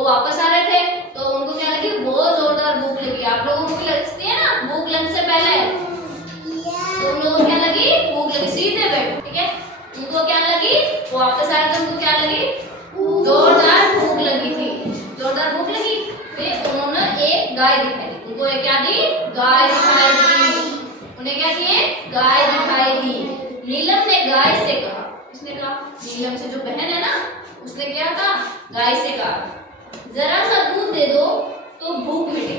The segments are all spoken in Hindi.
वो वापस आ रहे थे तो उनको क्या लगी, बहुत जोरदार भूख लगी। आप लोगों को लगती है ना भूख लंच से पहले, तो उन लोगों को क्या लगी, भूख लगी। सीधे बैठो, ठीक है। उनको क्या लगी, वो वापस आए थे, उनको क्या लगी, जोरदार भूख लगी थी, जोरदार भूख लगी। फिर उन्होंने एक गाय दिखाई दी, उनको एक क्या दी, गाय दिखाई दी। उन्हें क्या दिए, गाय दिखाई दी। नीलम ने गाय से कहा, उसने कहा, नीलम से जो बहन है ना, उसने क्या कहा, गाय से कहा जरा सा दूध दे दो तो भूख मिटे।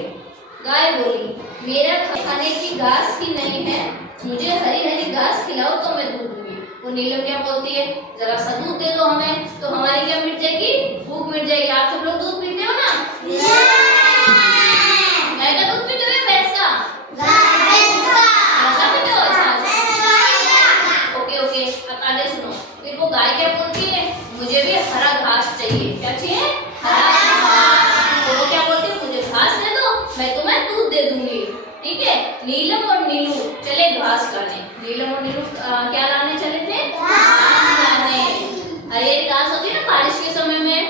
गाय बोली, मेरा खाने की घास ही नहीं है, मुझे हरी हरी घास खिलाओ तो मैं दूध दूंगी। वो नीलम क्या बोलती है, जरा सा दूध दे दो हमें तो हमारी क्या मिट जाएगी, भूख मिट जाएगी। आप सब लोग दूध पीते हो ना? गाय का दूध पीते हो, भैंस का? ऐसा पीते हो? अच्छा, ओके ओके। अब आगे सुनो। फिर वो गाय क्या बोलती है, मुझे भी हरा घास चाहिए। क्या चाहिए, हरा घास। तो वो क्या बोलती है, मुझे घास दे दो, मैं तुम्हें दूध दे दूंगी। ठीक है। नीलम और नीलू चले घास लाने। नीलम और नीलू क्या लाने चले थे, घास लाने। हरी घास होती है ना बारिश के समय में,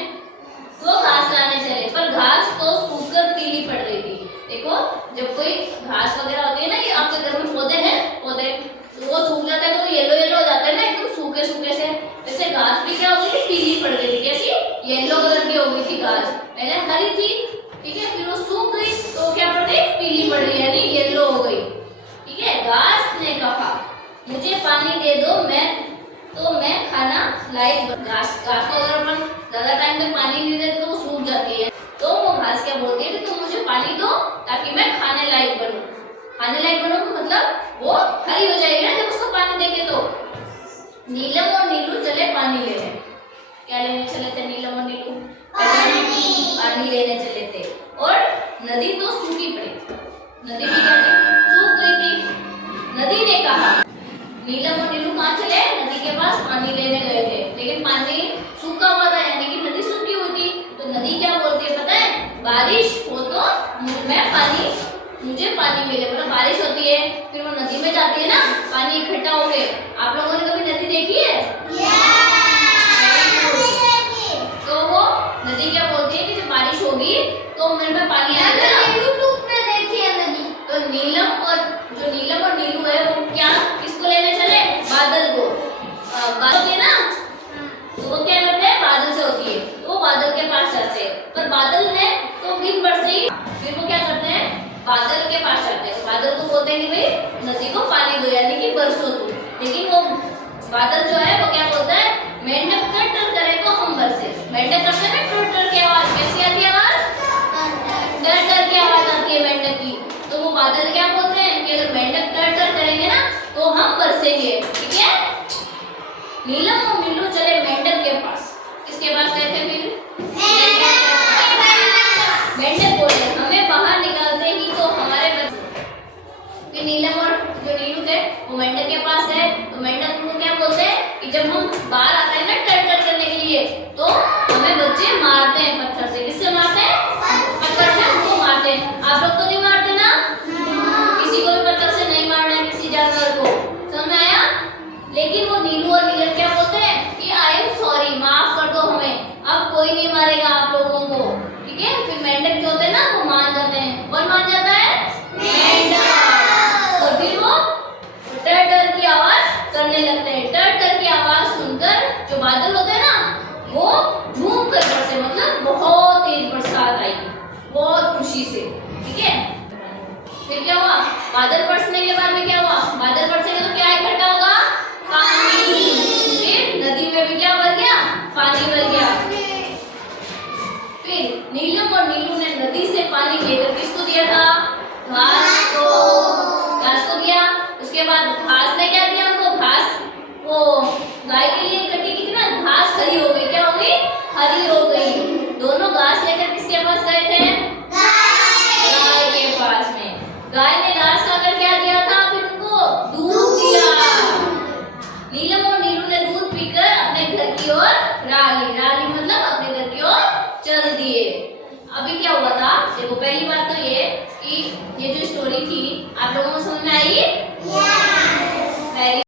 वो घास लाने चले। पर घास तो सूखकर पीली पड़ रही थी। देखो जब कोई घास वगैरह होती है ना, ये आपके घर में पौधे हैं, पौधे वो सूख जाता है तो वो येलो येलो हो जाता है ना, एकदम सूखे सूखे से। वैसे घास भी क्या हो गई, पीली पड़ गई थी। कैसी, येलो कलर की हो गई थी घास। पहले हरी थी, ठीक है, फिर वो सूख गई तो क्या पड़ गई, पीली पड़ गई, यानी येलो हो गई। ठीक है। घास ने कहा, मुझे पानी दे दो, मैं खाना लायक बन। घास को अगर अपन ज्यादा टाइम तक पानी नहीं देते तो वो सूख जाती है। तो वो घास क्या बोलती है कि तुम मुझे पानी दो ताकि मैं खाने लायक बनूं। खाने लायक बनूं तो मतलब वो हरी हो जाएगी ना जब उसको पानी देंगे तो। नीलम और नीलू चले पानी लेने। क्या लेने चले थे नीलम और नीलू? पानी लेने चले थे। और नदी तो सूखी पड़ी थी, नदी भी क्या थी, सूख गई थी। नदी ने कहा, नीलम और नीलू कहाँ चले, नदी के पास पानी लेने गए थे, लेकिन पानी सूखा हुआ था, यानी कि नदी सूखी हुई थी। तो नदी क्या बोलती है पता है, बारिश हो तो मुझे पानी मिले। मतलब बारिश होती है, फिर वो नदी में जाती है ना पानी इकट्ठा होके। आप लोगों ने कभी नदी देखी है? तो वो नदी क्या बोलती है कि जब बारिश होगी तो मेरे में पानी आएगा ना। तो नीलम और नीलू है वो क्या, किसको लेने चले, बादल को। बादल होती है ना, तो वो क्या करते हैं, बादल से होती है, तो वो बादल के पास जाते हैं। पर बादल ने तो दिन भर से ही, फिर वो क्या करते हैं, बादल के पास जाते हैं। तो बादल को बोलते हैं कि भाई नदी को पानी दो, यानी कि बरसो तू। लेकिन वो बादल जो है वो क्या बोलता है, मेंढक टर करे तो हम बरसे। मेंढक करते हैं ना टर की आवाज, कैसी आती है आवाज, टर की आवाज आती है मेंढक की। तो वो बादल क्या बोलते हैं कि अगर मेंढक टर करेंगे ना तो हम बरसेंगे। ठीक है। नीलम और नीलू चले मेंढक के पास। किसके पास गए थे फिर, मेंढक बोले, हमें बाहर निकालते ही तो हमारे बच्चे। फिर नीलम और जो नीलू थे वो मेंढक के पास गए। तो मेंढक उनको क्या बोलते हैं कि जब हम बाहर आते हैं ना टर करने के लिए तो हमें बच्चे मारते हैं पत्थर से। किससे मारते हैं, पत्थर से हमको मारते हैं। आप लोग तो नहीं मारते ना? किसी को भी पत्थर से नहीं मारना है, किसी जानवर को। समझ में आया? लेकिन वो नीलू और नीलम क्या बोलते हैं कि आई एम सॉरी, माफ कर दो हमें, अब कोई नहीं मारेगा आप लोगों को। ठीक है। फिर मेंढक जो होते हैं ना वो मान जाते हैं। कौन मान जाता है, मेंढक। और फिर वो टर की आवाज करने लगते हैं। टर की आवाज सुनकर जो बादल होते हैं ना वो झूम कर बरसे, मतलब बहुत तेज बरसात आई, बहुत खुशी से। ठीक है। फिर क्या हुआ, बादल बरसने के बाद में क्या हुआ, बादल बरसेंगे तो क्या इकट्ठा होगा, पानी। फिर नदी में भी क्या भर गया, पानी भर गया। फिर नीलम और नीलू ने नदी से पानी लेकर किसको दिया था, घास को दिया। उसके बाद घास ने क्या दिया उनको, घास वो गाय के लिए इकट्ठी की थी ना, घास हरी हो गई। क्या हो गई, हरी हो गई। दोनों घास लेकर किसके पास गए थे, गाय के पास में। गाय ने घास खाकर क्या दिया था, फिर उनको दूध दिया। नीलम और नीलू ने दूध पीकर अपने घर की ओर राली मतलब अपने घर की ओर चल दिए। अभी क्या हुआ था, देखो पहली बात तो ये कि ये जो स्टोरी थी आप लोगों को समझ में आई?